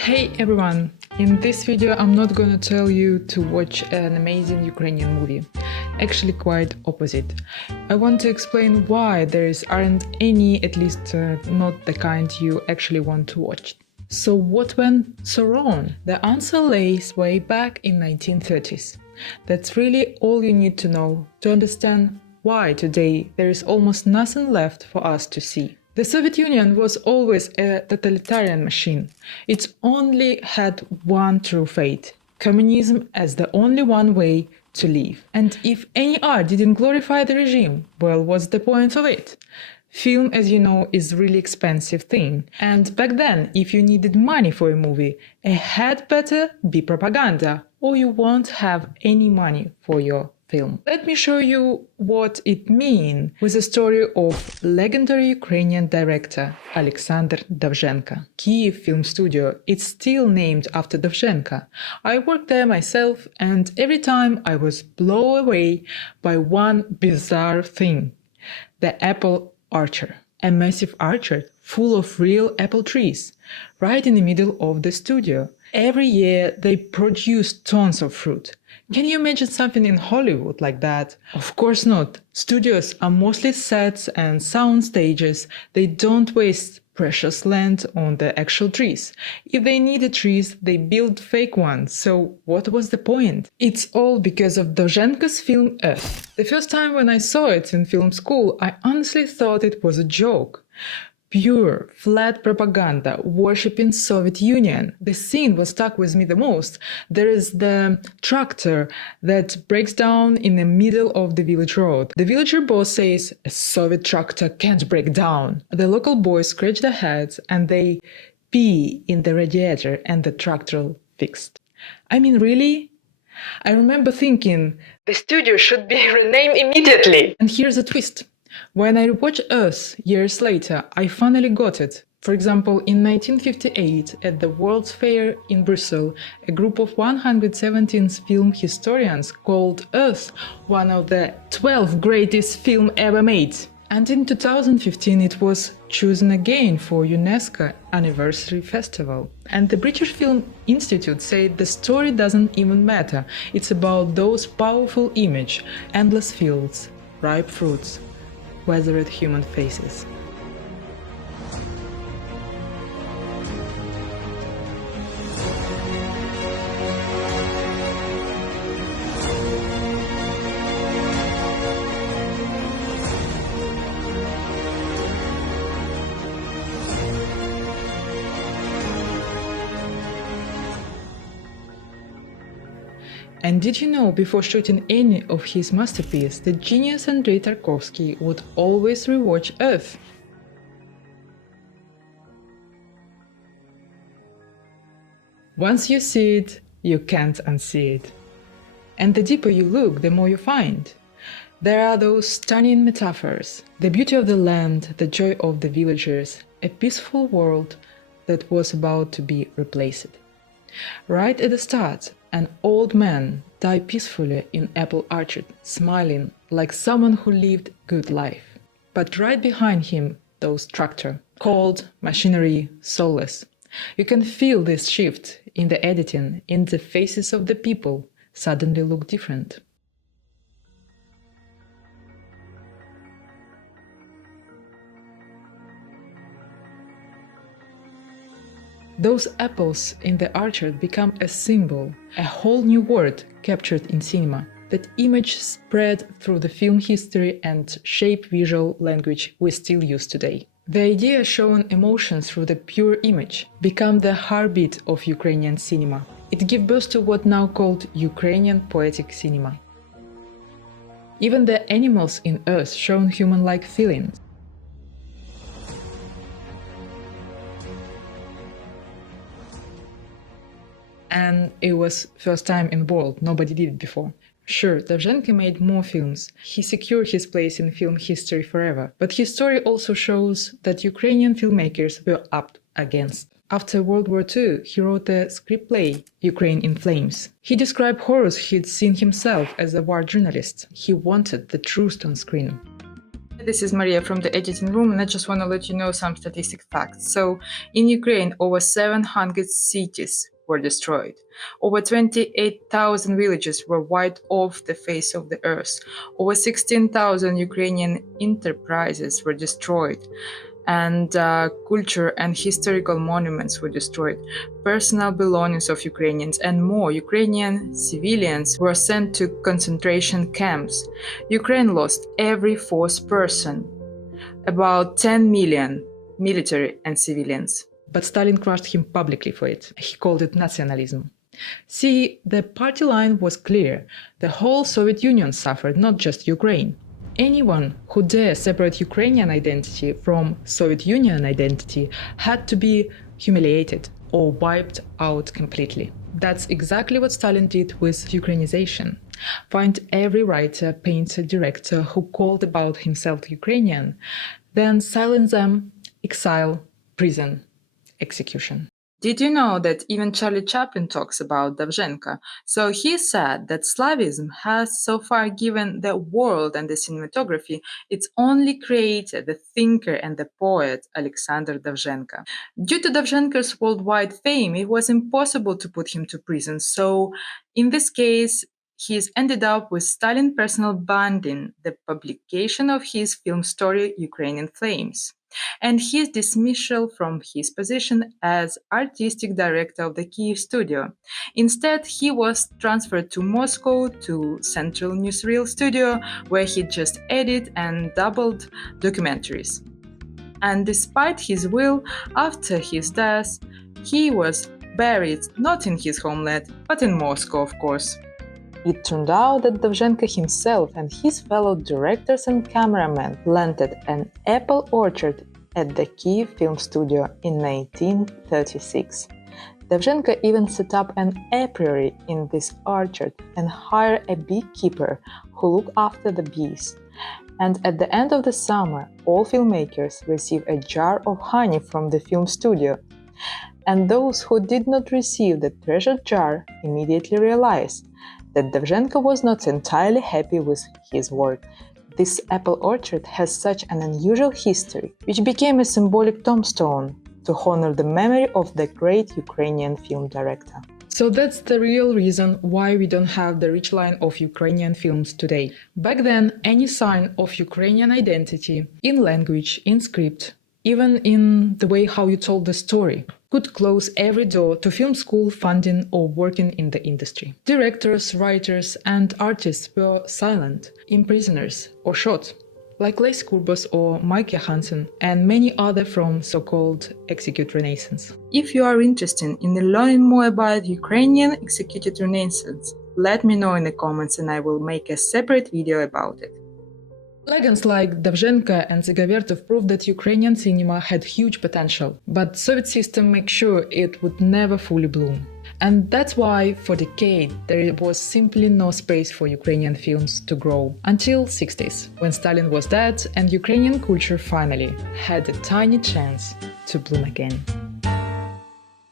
Hey everyone! In this video I'm not gonna tell you to watch an amazing Ukrainian movie. Actually quite opposite. I want to explain why aren't any, at least not the kind you actually want to watch. So what went so wrong? The answer lays way back in 1930s. That's really all you need to know to understand why today there is almost nothing left for us to see. The Soviet Union was always a totalitarian machine. It only had one true fate: communism as the only one way to live. And if any art didn't glorify the regime, well, what's the point of it? Film, as you know, is a really expensive thing. And back then, if you needed money for a movie, it had better be propaganda, or you won't have any money for your film. Let me show you what it means with the story of legendary Ukrainian director Alexander Dovzhenko. Kiev Film Studio, it's still named after Dovzhenko. I worked there myself, and every time I was blown away by one bizarre thing: the apple orchard. A massive orchard full of real apple trees, right in the middle of the studio. Every year they produce tons of fruit. Can you imagine something in Hollywood like that? Of course not. Studios are mostly sets and sound stages. They don't waste precious land on the actual trees. If they needed trees, they build fake ones. So what was the point? It's all because of Dovzhenko's film Earth. The first time when I saw it in film school, I honestly thought it was a joke. Pure, flat propaganda, worshipping Soviet Union. The scene was stuck with me the most. There is the tractor that breaks down in the middle of the village road. The villager boss says, "A Soviet tractor can't break down." The local boys scratch their heads and they pee in the radiator and the tractor fixed. I mean, really? I remember thinking, the studio should be renamed immediately. And here's a twist. When I rewatched Earth years later, I finally got it. For example, in 1958, at the World's Fair in Brussels, a group of 117 film historians called Earth one of the 12 greatest films ever made. And in 2015 it was chosen again for UNESCO Anniversary Festival. And the British Film Institute said the story doesn't even matter. It's about those powerful images: endless fields, ripe fruits, weathered human faces. And did you know, before shooting any of his masterpieces, the genius Andrei Tarkovsky would always rewatch Earth? Once you see it, you can't unsee it. And the deeper you look, the more you find. There are those stunning metaphors: the beauty of the land, the joy of the villagers, a peaceful world that was about to be replaced. Right at the start, an old man died peacefully in apple orchard, smiling like someone who lived good life. But right behind him, those tractor, cold, machinery, soulless. You can feel this shift in the editing, in the faces of the people suddenly look different. Those apples in the orchard become a symbol, a whole new word captured in cinema. That image spread through the film history and shaped visual language we still use today. The idea showing emotions through the pure image became the heartbeat of Ukrainian cinema. It gave birth to what now called Ukrainian poetic cinema. Even the animals in Earth shown human-like feelings. And it was first time in the world, nobody did it before. Sure, Dovzhenko made more films. He secured his place in film history forever. But his story also shows that Ukrainian filmmakers were up against. After World War II, he wrote a screenplay, Ukraine in Flames. He described horrors he'd seen himself as a war journalist. He wanted the truth on screen. This is Maria from the editing room, and I just want to let you know some statistic facts. So, in Ukraine, over 700 cities were destroyed. Over 28,000 villages were wiped off the face of the earth. Over 16,000 Ukrainian enterprises were destroyed. And culture and historical monuments were destroyed. Personal belongings of Ukrainians and more Ukrainian civilians were sent to concentration camps. Ukraine lost every fourth person, about 10 million military and civilians. But Stalin crushed him publicly for it. He called it nationalism. See, the party line was clear. The whole Soviet Union suffered, not just Ukraine. Anyone who dared separate Ukrainian identity from Soviet Union identity had to be humiliated or wiped out completely. That's exactly what Stalin did with Ukrainization. Find every writer, painter, director who called about himself Ukrainian, then silence them, exile, prison, execution. Did you know that even Charlie Chaplin talks about Dovzhenko? So he said that Slavism has so far given the world and the cinematography its only creator, the thinker and the poet Alexander Dovzhenko. Due to Dovzhenko's worldwide fame, it was impossible to put him to prison. So in this case, he's ended up with Stalin personal banding, the publication of his film story Ukrainian Flames, and his dismissal from his position as artistic director of the Kiev studio. Instead, he was transferred to Moscow to Central Newsreel studio, where he just edited and doubled documentaries. And despite his will, after his death, he was buried not in his homeland, but in Moscow, of course. It turned out that Dovzhenko himself and his fellow directors and cameramen planted an apple orchard at the Kiev Film Studio in 1936. Dovzhenko even set up an apiary in this orchard and hired a beekeeper who looked after the bees. And at the end of the summer, all filmmakers receive a jar of honey from the film studio. And those who did not receive the treasured jar immediately realized that Dovzhenko was not entirely happy with his work. This apple orchard has such an unusual history, which became a symbolic tombstone to honor the memory of the great Ukrainian film director. So that's the real reason why we don't have the rich line of Ukrainian films today. Back then, any sign of Ukrainian identity, in language, in script, even in the way how you told the story, could close every door to film school funding or working in the industry. Directors, writers, and artists were silent, imprisoners, or shot, like Lace Kurbos or Mike Johansson, and many other from so-called Execute Renaissance. If you are interested in learning more about Ukrainian Executed Renaissance, let me know in the comments and I will make a separate video about it. Legends like Dovzhenko and Zygovertov proved that Ukrainian cinema had huge potential, but Soviet system made sure it would never fully bloom. And that's why, for decades, there was simply no space for Ukrainian films to grow, until 60s, when Stalin was dead and Ukrainian culture finally had a tiny chance to bloom again.